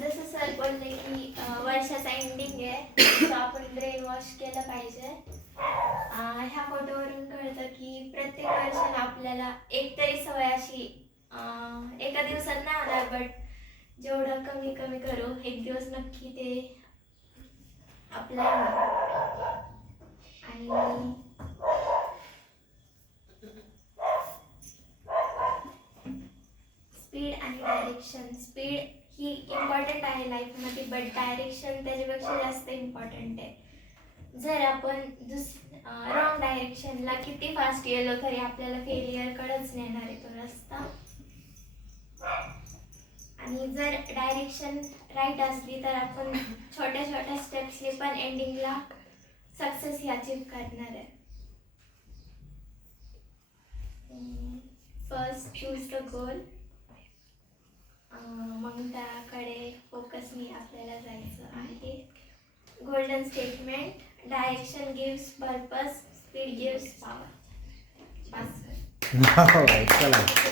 जसं सर बोलले की वर्षाचा एंडिंग आहे तर आपण ब्रेन वॉश केलं पाहिजे. ह्या फोटोवरून कळतं की प्रत्येक वर्षाला आपल्याला एक तरी सवय अशी एका दिवसात नाही होणार, बट जेवढं कमी कमी करू एक दिवस नक्की ते अप्लाय होईल. आणि स्पीड आणि डायरेक्शन. स्पीड ही इम्पॉर्टंट आहे लाईफमध्ये, बट डायरेक्शन त्याच्यापेक्षा जास्त इम्पॉर्टंट आहे. जर आपण रॉंग डायरेक्शनला किती फास्ट गेलो तरी आपल्याला फेलियरकडेच नेणार आहे तो रस्ता. आणि जर डायरेक्शन राईट असली तर आपण छोट्या छोट्या स्टेप्सने पण एंडिंगला सक्सेस ही अचीव करणार आहे. फर्स्ट चूज द गोल, मग त्याकडे फोकसनी आपल्याला जायचं आहे. Golden statement, direction gives purpose, speed gives power. बस. चला